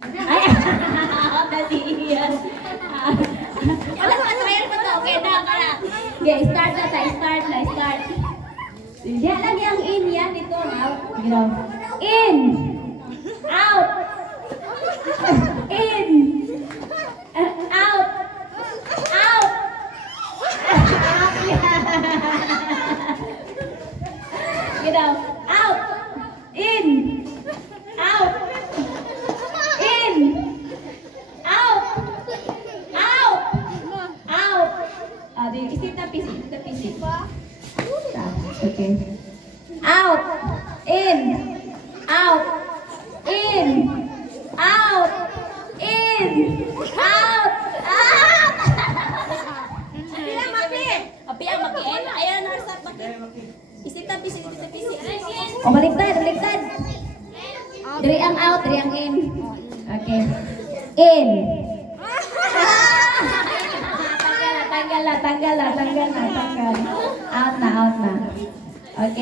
Ay, dali yan. Wala ka try pa to. Okay na, kara. Okay, start na tayo. Start. Diyan lang yung in yan. Ito, out. In. Out. In. Out. Out. Out. In. Out. In. Out. Out. Out. Isit na pisik. Okay. Out. In. Out. In. Out. In. Out. Out. Api ang maki. Ayan, narsat maki. Isit na pisik. O, baliktad. Dari ang out, dari ang in. Okay. In. Tanggal na. Out na. Okay.